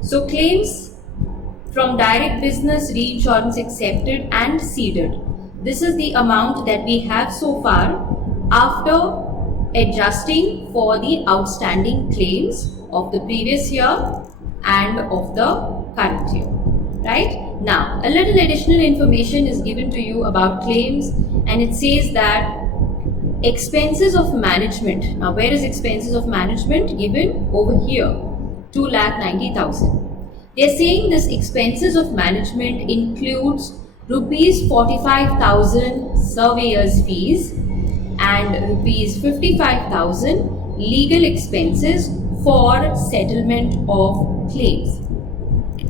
So claims from direct business, reinsurance accepted and ceded. This is the amount that we have so far after adjusting for the outstanding claims of the previous year and of the current year. Right? Now, a little additional information is given to you about claims, and it says that expenses of management. Now, where is expenses of management given? Over here, 2,90,000. They are saying this expenses of management includes rupees 45,000 surveyor's fees and rupees 55,000 legal expenses for settlement of claims.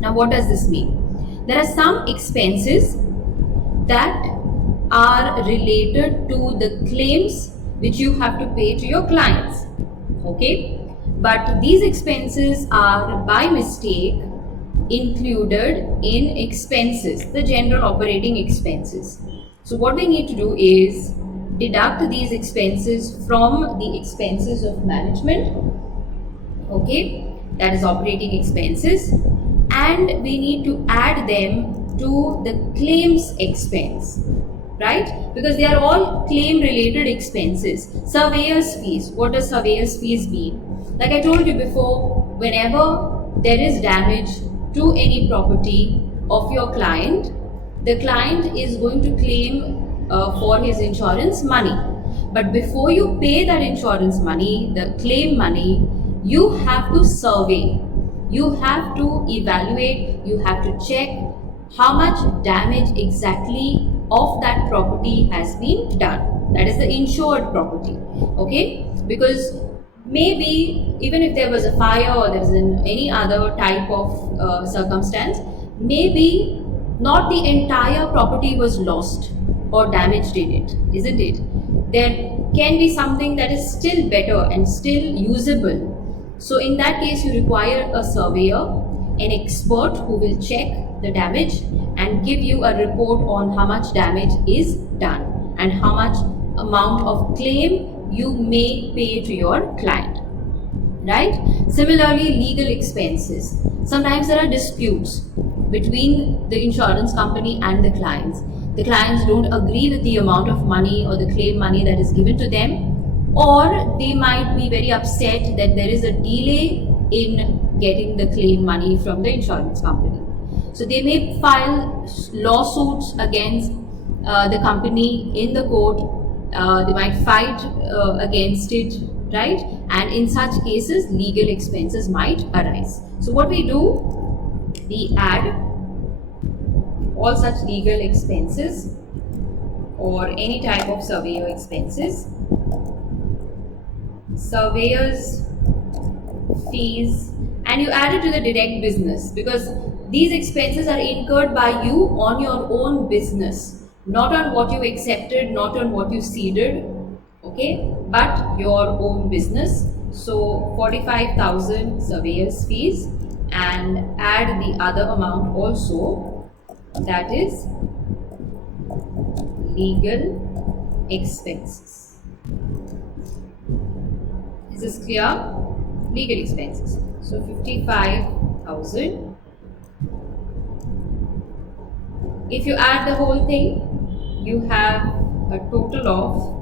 Now, what does this mean? There are some expenses that are related to the claims which you have to pay to your clients. Okay, but these expenses are by mistake included in expenses, the general operating expenses. So what we need to do is deduct these expenses from the expenses of management. Okay, that is operating expenses, and we need to add them to the claims expense, right? Because they are all claim related expenses. Surveyor's fees, what does surveyor's fees mean? Like I told you before, whenever there is damage to any property of your client, the client is going to claim for his insurance money. But before you pay that insurance money, the claim money, you have to survey, you have to evaluate, you have to check how much damage exactly of that property has been done. That is the insured property. Okay, because maybe even if there was a fire or there was any other type of circumstance, maybe not the entire property was lost or damaged in it, isn't it? There can be something that is still better and still usable. So in that case, you require a surveyor, an expert who will check the damage and give you a report on how much damage is done and how much amount of claim you may pay to your client. Right? Similarly, legal expenses. Sometimes there are disputes between the insurance company and the clients. The clients don't agree with the amount of money or the claim money that is given to them, or they might be very upset that there is a delay in getting the claim money from the insurance company. So they may file lawsuits against the company in the court. They might fight against it, right? And in such cases, legal expenses might arise. So what we do, we add all such legal expenses or any type of surveyor expenses, surveyor's fees, and you add it to the direct business, because these expenses are incurred by you on your own business, not on what you accepted, not on what you ceded, okay, but your own business. So 45,000 surveyor's fees, and add the other amount also, that is legal expenses. Is this clear? Legal expenses. So 55,000. If you add the whole thing, you have a total of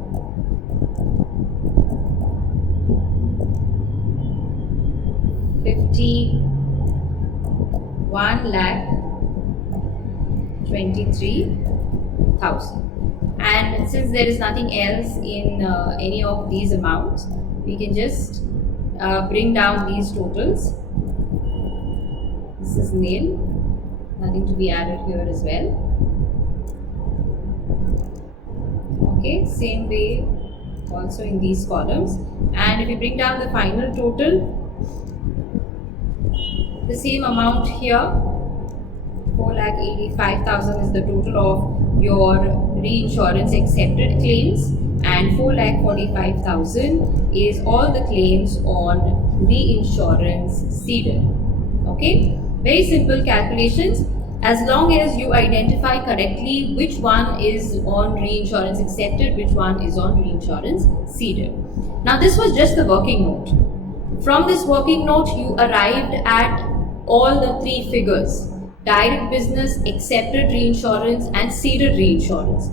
51,23,000. And since there is nothing else in any of these amounts, we can just bring down these totals. This is nil, nothing to be added here as well. Okay, same way also in these columns. And if you bring down the final total, the same amount here, 4,85,000 is the total of your reinsurance accepted claims, and 4,45,000 is all the claims on reinsurance ceded. Okay, very simple calculations. As long as you identify correctly which one is on reinsurance accepted, which one is on reinsurance ceded. Now this was just the working note. From this working note, you arrived at all the three figures: direct business, accepted reinsurance and ceded reinsurance.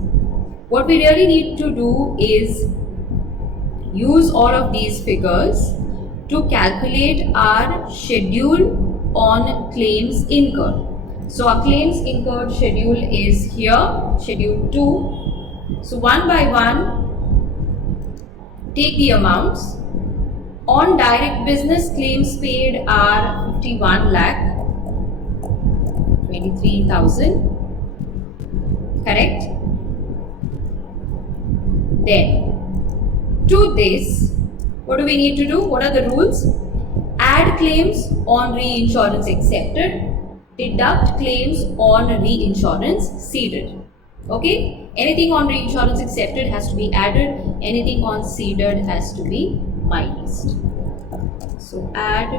What we really need to do is use all of these figures to calculate our schedule on claims incurred. So our claims incurred schedule is here, schedule 2. So one by one, take the amounts. On direct business, claims paid are 51 lakh 23,000, correct? Then to this, what do we need to do? What are the rules? Add claims on reinsurance accepted, deduct claims on reinsurance ceded. Okay, anything on reinsurance accepted has to be added, anything on ceded has to be minused. So add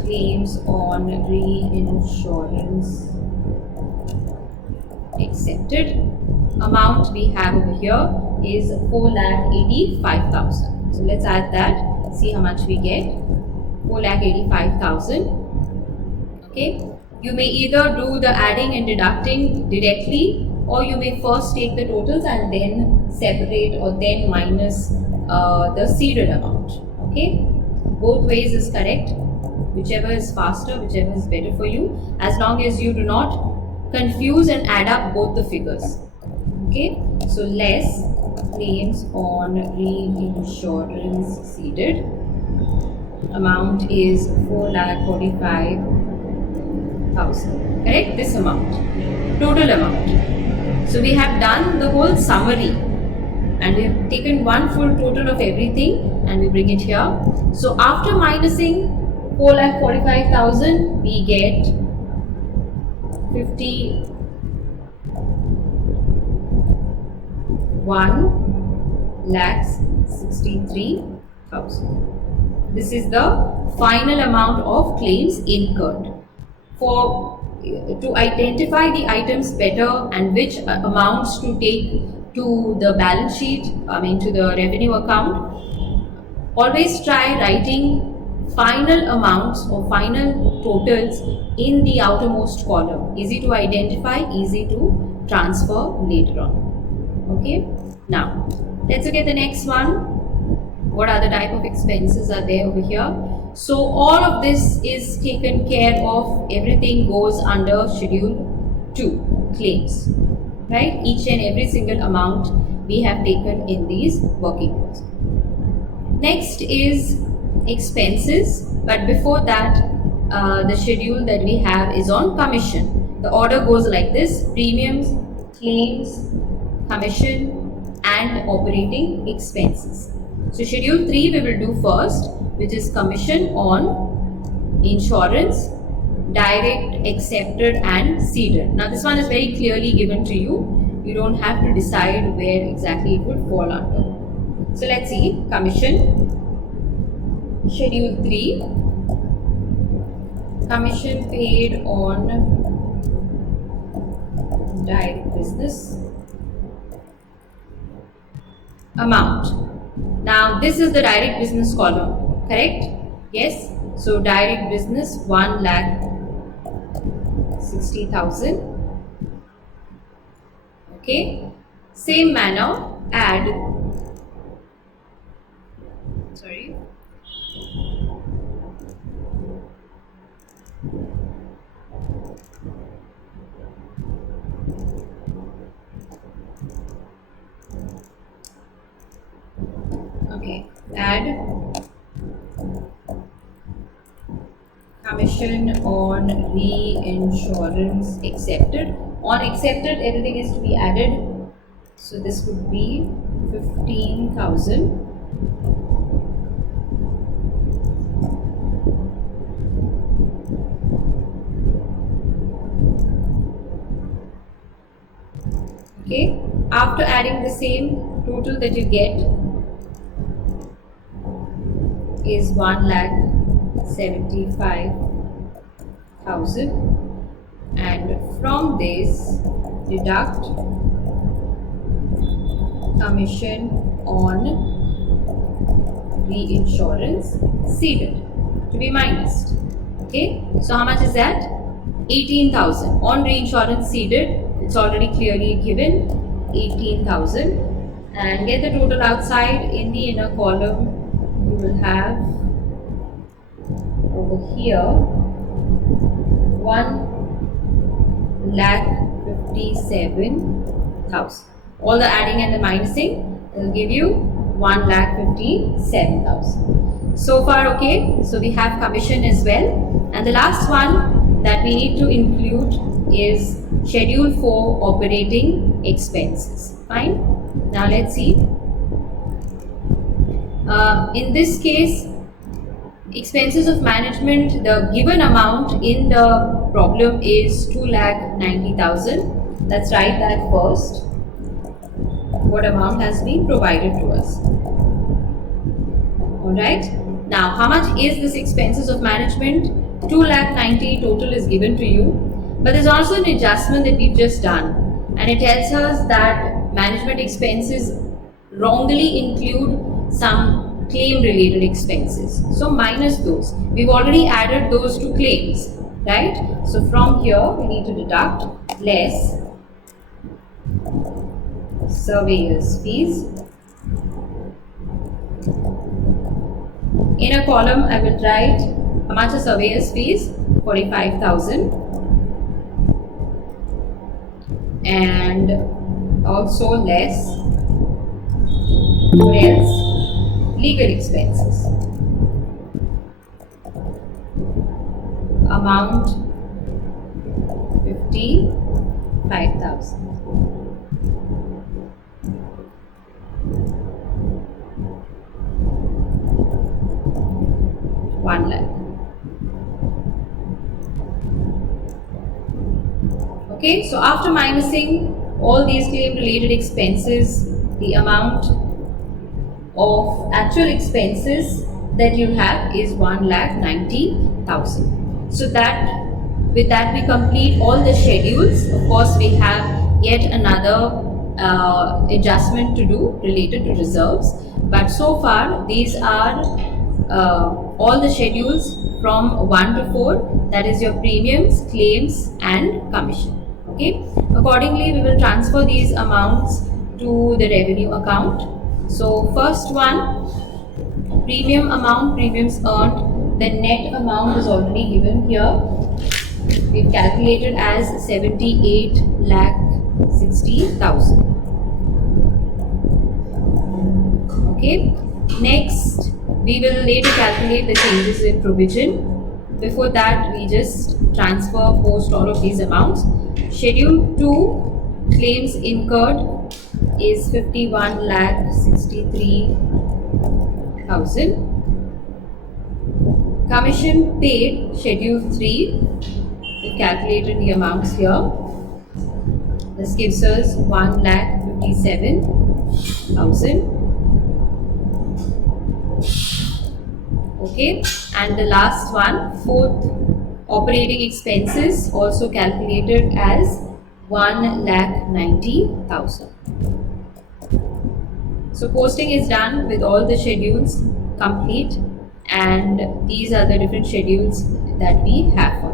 claims on reinsurance accepted. Amount we have over here is 4,85,000. So let's add that, see how much we get. 4,85,000. Okay, you may either do the adding and deducting directly, or you may first take the totals and then separate or then minus the ceded amount. Okay, both ways is correct, whichever is faster, whichever is better for you, as long as you do not confuse and add up both the figures. Okay, so less claims on reinsurance ceded. Amount is 4,45,000. Correct? This amount, total amount. So we have done the whole summary and we have taken one full total of everything and we bring it here. So after minusing 4,45,000, we get 51,63,000. This is the final amount of claims incurred. To identify the items better and which amounts to take to the balance sheet, to the revenue account, always try writing final amounts or final totals in the outermost column. Easy to identify, easy to transfer later on. Okay, now let's look at the next one. What other type of expenses are there over here? So all of this is taken care of. Everything goes under schedule 2, claims, right? Each and every single amount we have taken in these working notes. Next is expenses, but before that, the schedule that we have is on commission. The order goes like this: premiums, claims, commission and operating expenses. So schedule 3 we will do first, which is commission on insurance, direct, accepted and ceded. Now this one is very clearly given to you. You don't have to decide where exactly it would fall under. So let's see, commission, schedule 3, commission paid on direct business, amount. Now this is the direct business column, correct? Yes. So direct business 1,60,000. Okay. Same manner, add. Sorry. Okay, add commission on reinsurance accepted. On accepted, everything is to be added. So this would be 15,000. Okay, after adding the same, total that you get is 1,75,000, and from this deduct commission on reinsurance ceded to be minused. Okay, so how much is that? 18,000. On reinsurance ceded, it's already clearly given, 18,000. And get the total outside. In the inner column, you will have over here 1,57,000. All the adding and the minusing will give you 1,57,000. So far, okay. So we have commission as well. And the last one that we need to include is Schedule 4 operating expenses. Fine. Now let's see. In this case, expenses of management, the given amount in the problem is 2,90,000. Let's write that first. What amount has been provided to us? Alright. Now, how much is this expenses of management? 2,90,000 total is given to you. But there's also an adjustment that we've just done. And it tells us that management expenses wrongly include some claim related expenses. So minus those. We've already added those to claims, right? So from here we need to deduct less surveyor's fees. In a column I will write how much is surveyor's fees? 45,000. And also less, what else? Legal expenses. Amount 55,000. One lakh. Okay, so after minusing all these claim related expenses, the amount of actual expenses that you have is 1,90,000. So that with that we complete all the schedules. Of course, we have yet another adjustment to do related to reserves. But so far, these are all the schedules from 1 to 4. That is your premiums, claims, and commission. Okay. Accordingly, we will transfer these amounts to the revenue account. So first one, premium amount, premiums earned. The net amount is already given here. We've calculated as 78,60,000. Okay. Next, we will later calculate the changes in provision. Before that, we just post all of these amounts. Schedule 2, claims incurred is 51,63,000. Commission paid, Schedule 3, we calculated the amounts here. This gives us 1,57,000. Okay, and the last one, fourth, operating expenses, also calculated as 1,90,000. So posting is done with all the schedules complete, and these are the different schedules that we have for